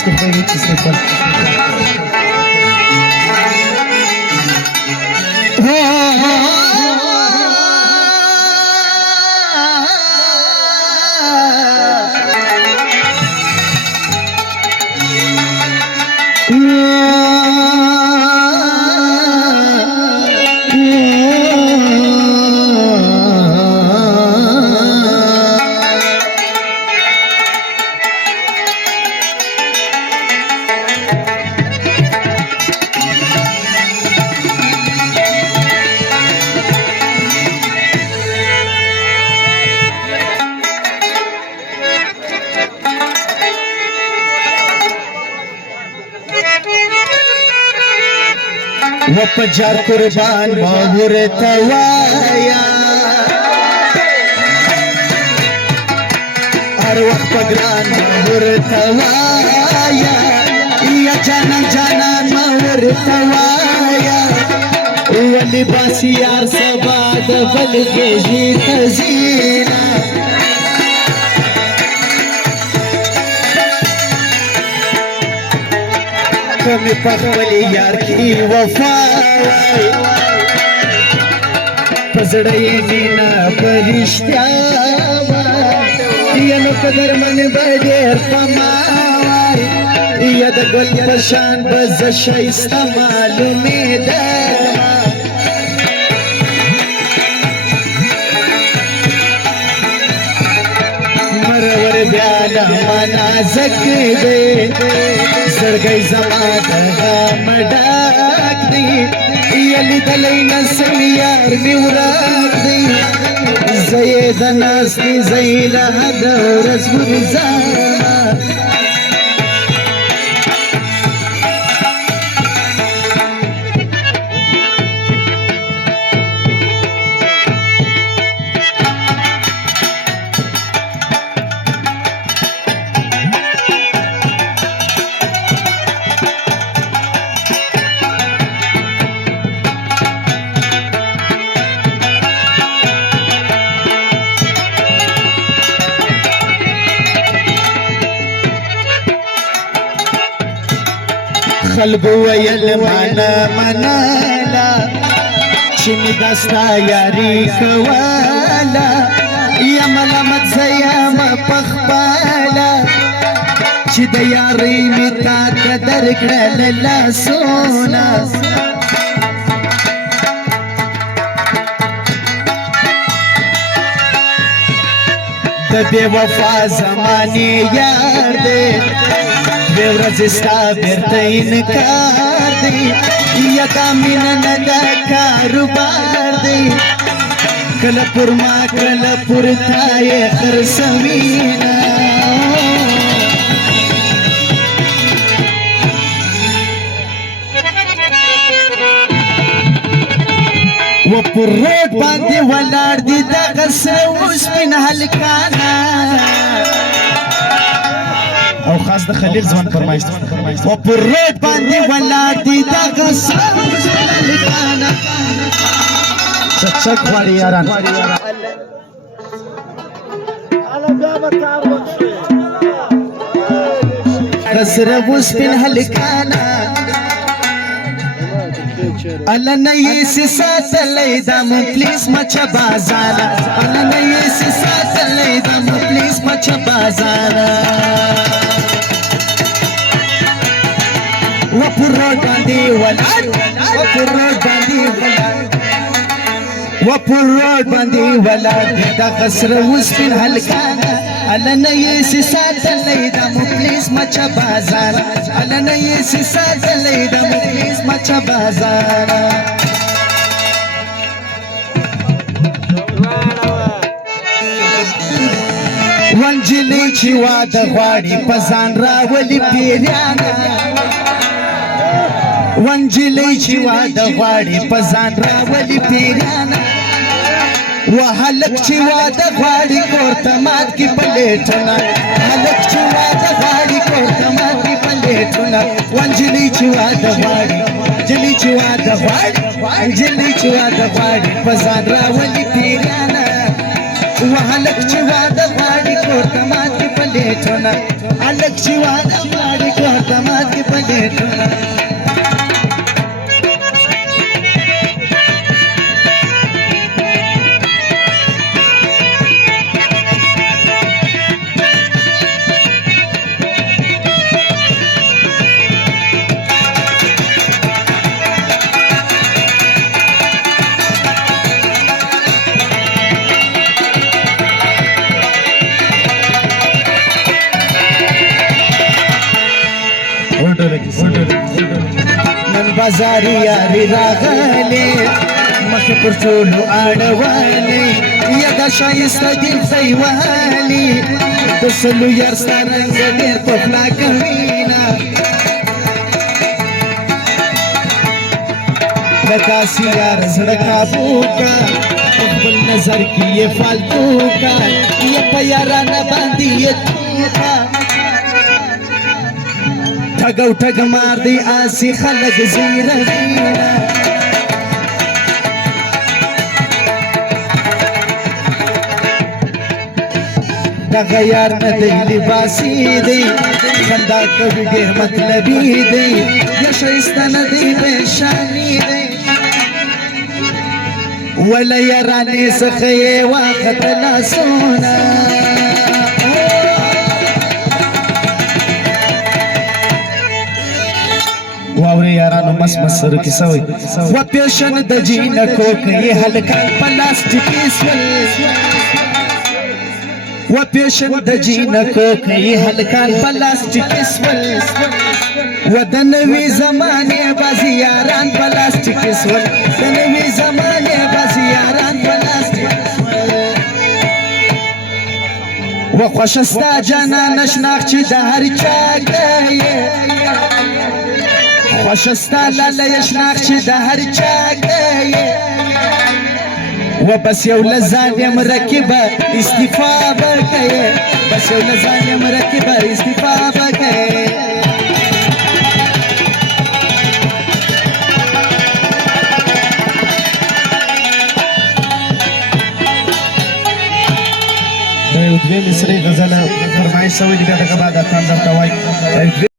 este proiect este foarte. وپجار قربان باور توایا هر وقت پگران باور توایا یا جانا جانا باور توایا ولی باسی یار سبا دبل گیجی خزینا کمی پخولی یار کی وفا پزڑی مینا پرشتیا ینو قدر من بدیر پماوای ید گل پشان بز شایستا معلومی درما مرور بیالا منازک دے زرگئی زمان دغا مڈاک دی یلی دلی نسم یار میوراک دی زید ناس دی زیل حد ورز مرزانا خلقو ویل مانا منالا چمی دستا یاری کوالا یا ملامت زیم پخبالا چی دا یاری می تا قدر کرل لاسونا دا بے وفا زمانی یار دے ورځ ستا بیرته انکار دی یا دا مینه نه دا کاروبار دی کله پر ما کله پر تا یې خرڅوینه و پر روډ باندې ولاړ دي دغه سره وسپین هلکانه او خاص د خلیل ځوان فرمایش او پر روډ باندې ولاړ دي دغه سره هلکانه چک چک غواړي یاران کسره وسپین هلکانه الله نه یې ساتلې دا مو پلیز مچ بازار الله نه یې ساتلې دا مو پلیز مچ بازار و پر روډ باندې ولاړ و پر روډ باندې ولاړ و پر روډ باندې ولاړ دا قصر وسپین هلکانه الله نه یې ساتلې دا مو پلیز مچ بازار الله نه یې ساتلې دا مو پلیز مچ بازار ونجلې چې واده غواړي په ځان راولي پیریانه ونجلې چې واده غواړي په ځان راولي پیریانه وهلک چې واده غواړي کور ته مات کې پلیټونه هلک چې واده غواړي کور ته مات کې پلیټونه ونجلې چې واده غواړي جلې چې واده غواړي جلې چې واده غواړي په ځان راولي پیریانه وهلک چې واده غواړي کور ته مات کې پلیټونه هلک چې واده غواړي کور نن بازاري یاري راغلي مخ پر ټولو اړوالي یا د شایسته دي ځایوالي د سلو یار سترنګ ډېر پخلا کوینا لکاسی یار زړه کابو کا خپل نظر کې یې فالتو کا یې په یارانه باندې یې توکا ټګو ټګ مار دی آسی خلک زیره دغه یار نه دی لباسي دی خندا کوي ډېر مطلبي دی یا ښایسته نه دی پریشاني دی ولا یارانې څخه یې واخته لاسونه واوري یارانو مس سره کیسه وي و پیشن د جینکو کوي هلکان پلاستیکي سول و پیشن د جینکو کوي هلکان پلاستیکي سول و د نوې زمانه بازیاران پلاستیکي سول د نوې زمانه بازیاران پلاستیکي سول و خوشستا جانان شناخ چې د هر چا کوي خوشستا لاله یشناخ چې د هر چا کوي و بس یو لزان یم رکبه استفا بکوي بس یو لزان یم رکبه استفا بکوي د یو دوی مصري غزله فرمایش شوې ده دغه بعد تاسو ته وایي